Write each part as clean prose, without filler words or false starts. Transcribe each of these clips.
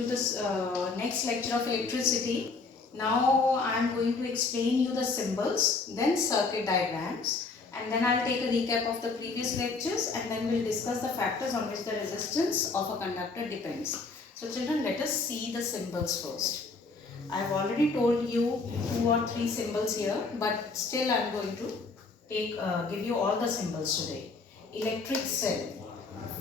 to this next lecture of electricity. Now I am going to explain you the symbols, then circuit diagrams, and then I'll take a recap of the previous lectures, and then we'll discuss the factors on which the resistance of a conductor depends. So children, let us see the symbols first. I've already told you 2 or 3 symbols here, but still I'm going to give you all the symbols today. Electric cell.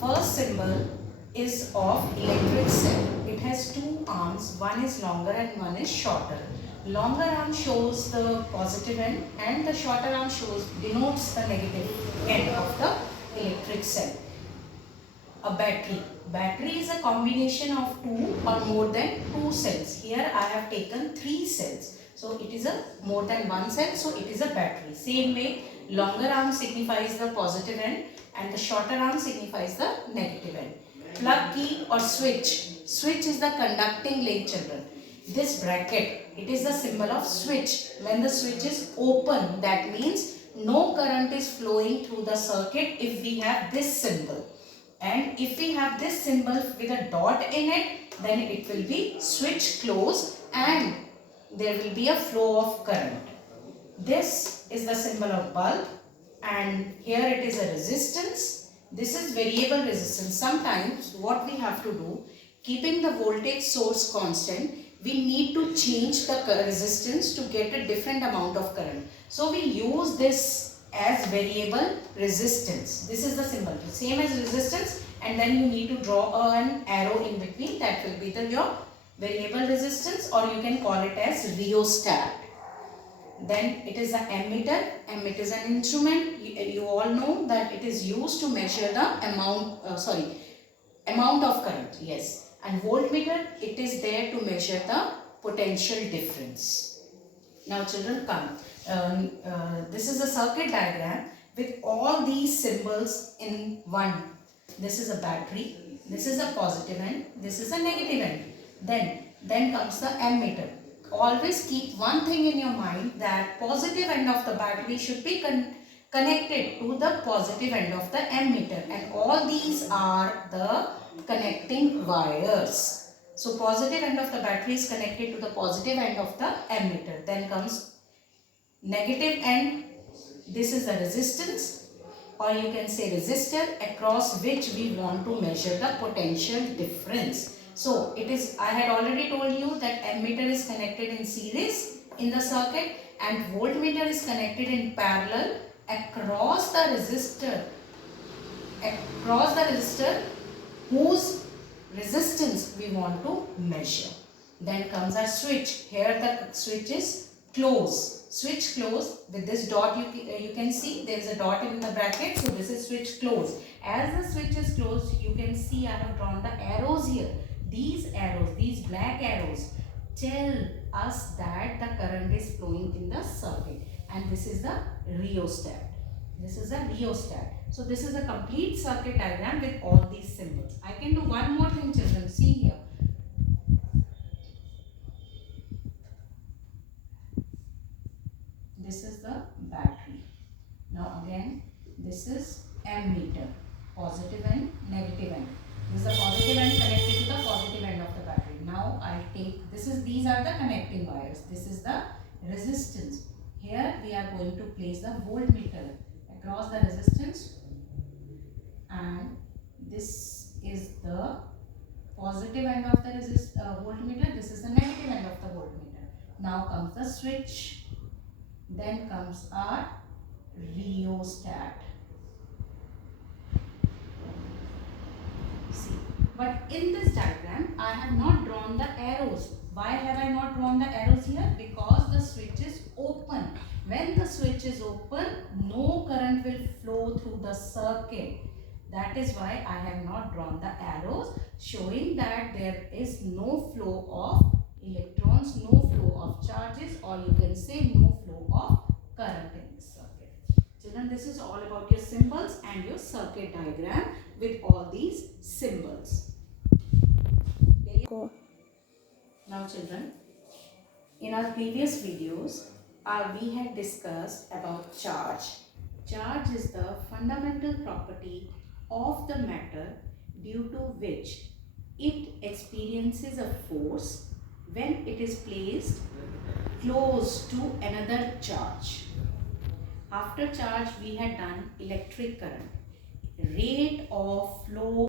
First symbol is of electric cell. It has 2 arms, one is longer and one is shorter. Longer arm shows the positive end and the shorter arm denotes the negative end of the electric cell. A battery. Battery is a combination of 2 or more than 2 cells. Here I have taken 3 cells. So it is a more than 1 cell, so it is a battery. Same way, longer arm signifies the positive end and the shorter arm signifies the negative end. Plug, key or switch. Switch is the conducting link, children. This bracket, it is the symbol of switch. When the switch is open, that means no current is flowing through the circuit if we have this symbol. And if we have this symbol with a dot in it, then it will be switch close and there will be a flow of current. This is the symbol of bulb and here it is a resistance. This is variable resistance. Sometimes what we have to do, keeping the voltage source constant, we need to change the resistance to get a different amount of current. So we use this as variable resistance. This is the symbol, same as resistance, and then you need to draw an arrow in between. That will be your variable resistance, or you can call it as rheostat. Then it is the ammeter. Ammeter is an instrument. You all know that it is used to measure the amount of current. Yes. And voltmeter, it is there to measure the potential difference. Now children, come. This is a circuit diagram with all these symbols in one. This is a battery. This is a positive end. This is a negative end. Then comes the ammeter. Always keep one thing in your mind, that positive end of the battery should be connected to the positive end of the ammeter, and all these are the connecting wires. So positive end of the battery is connected to the positive end of the ammeter. Then comes negative end. This is the resistance, or you can say resistor, across which we want to measure the potential difference. So it is, I had already told you that ammeter is connected in series in the circuit and voltmeter is connected in parallel across the resistor whose resistance we want to measure. Then comes our switch. Here the switch is close. Switch close. With this dot you can see there is a dot in the bracket. So this is switch close. As the switch is closed, you can see I have drawn the arrows here. These arrows, these black arrows, tell us that the current is flowing in the circuit. And this is the rheostat. This is a rheostat. So this is a complete circuit diagram with all these symbols. I can do one more thing, children. See here. This is the battery. Now again, this is ammeter. Positive and negative end. This is the positive end connected to the positive end of the battery. Now I'll take, these are the connecting wires. This is the resistance. Here we are going to place the voltmeter across the resistance, and this is the positive end of the voltmeter. This is the negative end of the voltmeter. Now comes the switch. Then comes our rheostat. See, but in this diagram I have not drawn the arrows. Why have I not drawn the arrows here? Because the switch is open. When the switch is open, no current will flow through the circuit. That is why I have not drawn the arrows, showing that there is no flow of electrons, no flow of charges, or you can say no flow of current in this circuit. Children, this is all about your symbols and your circuit diagram with all these symbols. Cool. Now children, in our previous videos, we had discussed about charge. Charge is the fundamental property of the matter due to which it experiences a force when it is placed close to another charge. After charge, we had done electric current. Rate of flow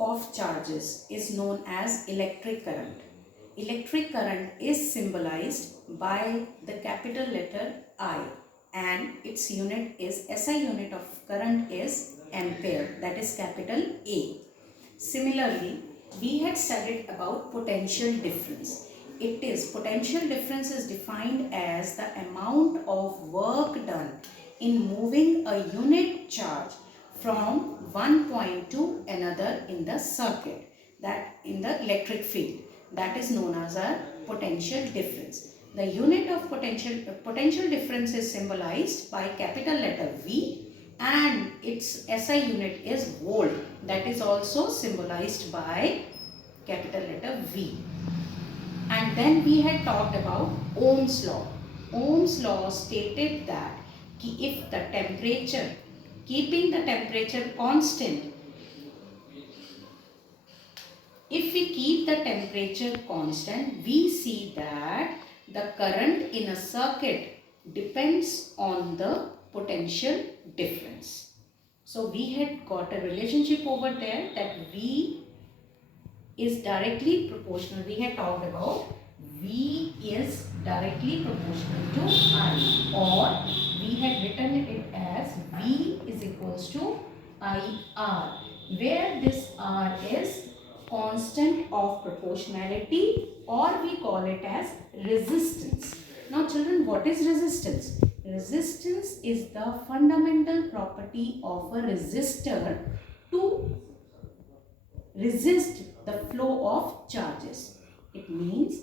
of charges is known as electric current. Electric current is symbolized by the capital letter I, and its unit is SI unit of current is ampere, that is capital A. Similarly, we had studied about potential difference. Potential difference is defined as the amount of work done in moving a unit charge from one point to another in the circuit, that in the electric field, that is known as a potential difference. The unit of potential difference is symbolized by capital letter V, and its SI unit is volt, that is also symbolized by capital letter V. And then we had talked about Ohm's law. Ohm's law stated that if the temperature, keeping the temperature constant, if we keep the temperature constant, we see that the current in a circuit depends on the potential difference. So we had got a relationship over there that V is directly proportional. We had talked about V is directly proportional to I, or we had written it as V is equals to IR, where this R is constant of proportionality, or we call it as resistance. Now children, what is resistance? Resistance is the fundamental property of a resistor to resist the flow of charges. It means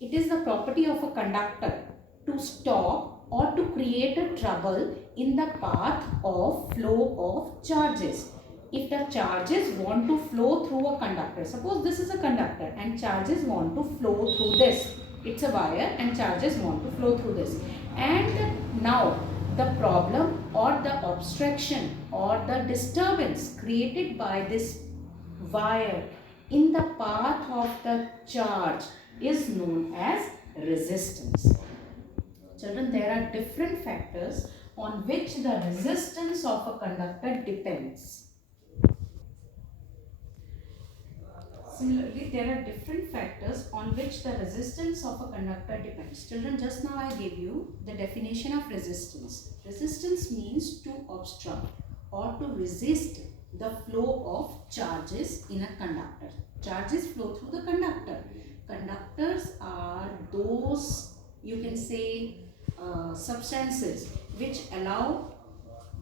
it is the property of a conductor to stop or to create a trouble in the path of flow of charges. If the charges want to flow through a conductor, suppose this is a conductor and charges want to flow through this. It's a wire and charges want to flow through this. And now the problem or the obstruction or the disturbance created by this wire in the path of the charge is known as resistance. Children, there are different factors on which the resistance of a conductor depends. Similarly, there are different factors on which the resistance of a conductor depends. Children, just now I gave you the definition of resistance. Resistance means to obstruct or to resist the flow of charges in a conductor. Charges flow through the conductor. Conductors are those, you can say, substances which allow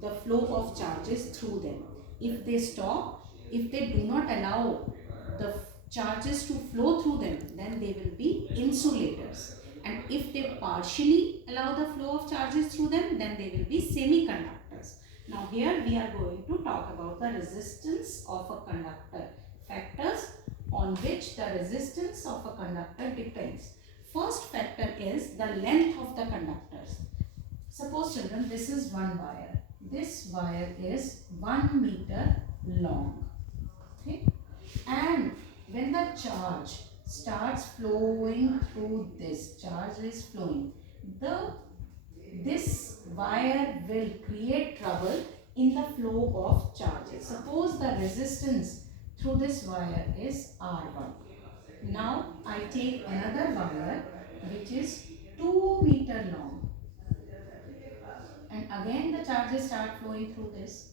the flow of charges through them. If they stop, if they do not allow the charges to flow through them, then they will be insulators. And if they partially allow the flow of charges through them, then they will be semiconductors. Now here we are going to talk about the resistance of a conductor. Factors on which the resistance of a conductor depends. First factor is the length of the conductors. Suppose children, this is one wire. This wire is 1 meter long. Okay? And when the charge starts flowing through this, charge is flowing, this wire will create trouble in the flow of charges. Suppose the resistance through this wire is R1. Now I take another wire which is 2 meter long, and again the charges start flowing through this,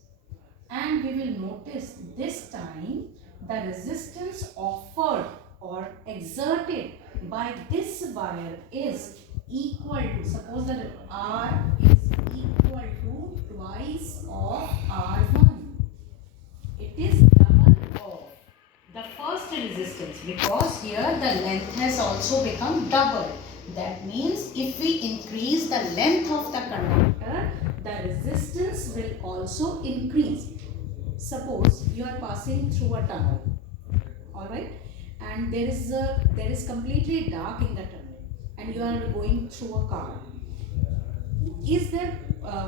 and we will notice this time the resistance offered or exerted by this wire is equal to, suppose that R is equal to twice of R1. It is double of the first resistance, because here the length has also become double. That means if we increase the length of the conductor, the resistance will also increase. Suppose you are passing through a tunnel, alright, and there is completely dark in the tunnel, and you are going through a car. Is there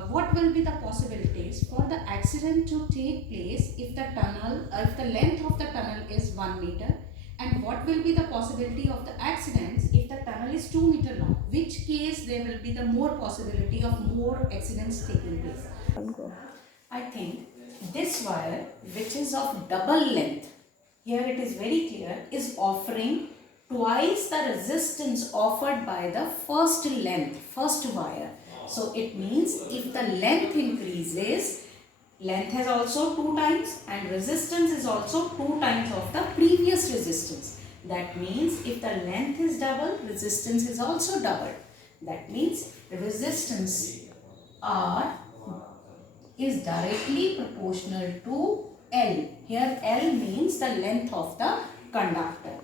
what will be the possibilities for the accident to take place if the length of the tunnel is 1 meter, and what will be the possibility of the accidents if the tunnel is 2 meter long? Which case there will be the more possibility of more accidents taking place? I think this wire, which is of double length, here it is very clear, is offering twice the resistance offered by the first wire. So it means if the length increases, length has also 2 times and resistance is also 2 times of the previous resistance. That means if the length is double, resistance is also double. That means resistance R is directly proportional to L. Here L means the length of the conductor.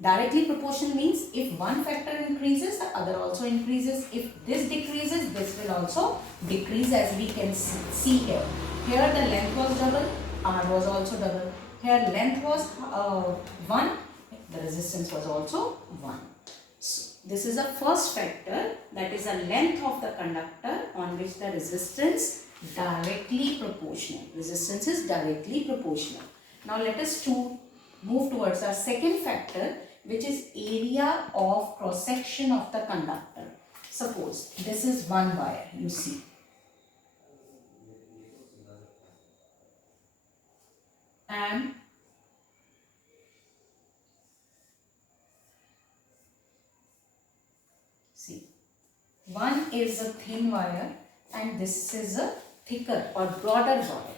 Directly proportional means if one factor increases, the other also increases. If this decreases, this will also decrease, as we can see here. Here the length was double, R was also double. Here length was 1, the resistance was also 1. So, this is the first factor, that is the length of the conductor on which the resistance directly proportional. Resistance is directly proportional. Now let us move towards our second factor, which is area of cross section of the conductor. Suppose this is one wire, you see. And see, one is a thin wire and this is a thicker or broader wire.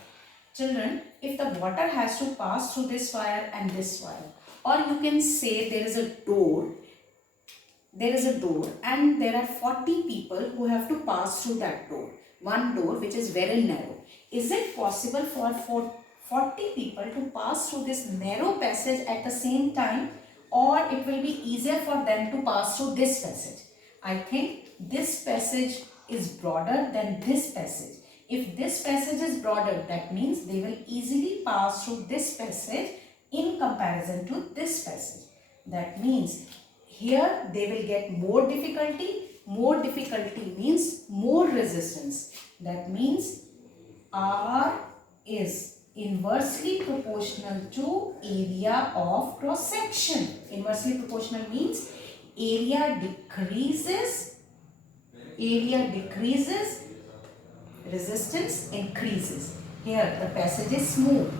Children, if the water has to pass through this wire and this wire, or you can say there is a door and there are 40 people who have to pass through that door. One door which is very narrow. Is it possible for 40 people to pass through this narrow passage at the same time, or it will be easier for them to pass through this passage? I think this passage is broader than this passage. If this passage is broader, that means they will easily pass through this passage in comparison to this passage. That means here they will get more difficulty. More difficulty means more resistance. That means R is inversely proportional to area of cross section. Inversely proportional means area decreases, resistance increases. Here the passage is smooth,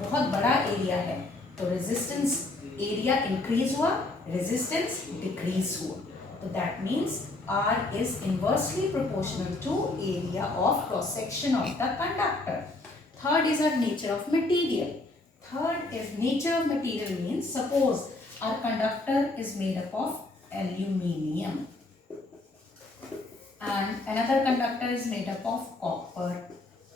बहुत बड़ा area है, तो resistance area increase हुआ, resistance decrease हुआ. So that means R is inversely proportional to area of cross section of the conductor. Third is our nature of material. Third is nature of material means, suppose our conductor is made up of aluminium and another conductor is made up of copper,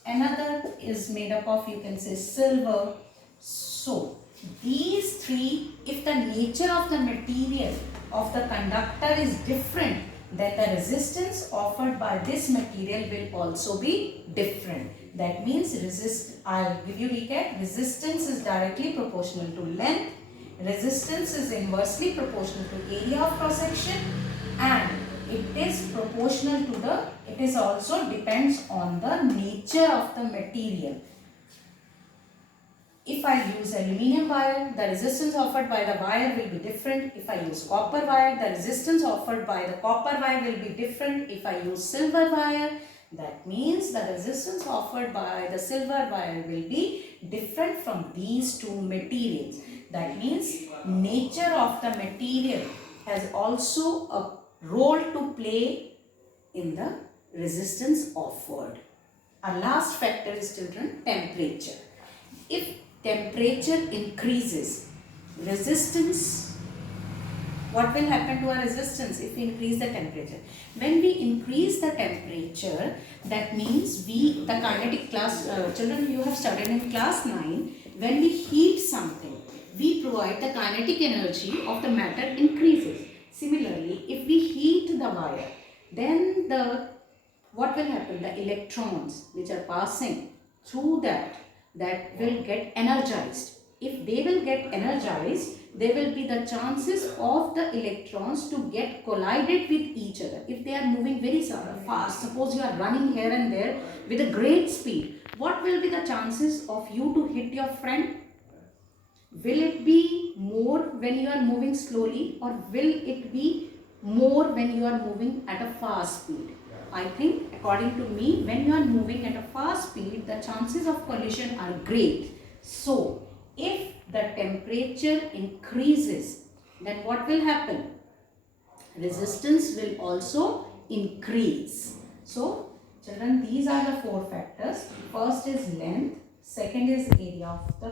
another is made up of, you can say, silver. So these three, if the nature of the material of the conductor is different, then the resistance offered by this material will also be different. That means I'll give you recap. Resistance is directly proportional to length, resistance is inversely proportional to area of cross section, and it is also depends on the nature of the material. If I use aluminium wire, the resistance offered by the wire will be different. If I use copper wire, the resistance offered by the copper wire will be different. If I use silver wire, that means the resistance offered by the silver wire will be different from these two materials. That means nature of the material has also a role to play in the resistance offered. Our last factor is, children, temperature. If temperature increases, resistance, what will happen to our resistance if we increase the temperature? When we increase the temperature, that means the kinetic class, children, you have studied in class 9, when we heat something, we provide the kinetic energy of the matter increases. Similarly, if we heat the wire, then what will happen? The electrons which are passing through that will get energized. If they will get energized, there will be the chances of the electrons to get collided with each other. If they are moving very fast, suppose you are running here and there with a great speed, what will be the chance chances of you to hit your friend? Will it be more when you are moving slowly, or will it be more when you are moving at a fast speed? I think, according to me, when you are moving at a fast speed, the chances of collision are great. So, if the temperature increases, then what will happen? Resistance will also increase. So, children, these are the four factors. First is length, second is area of the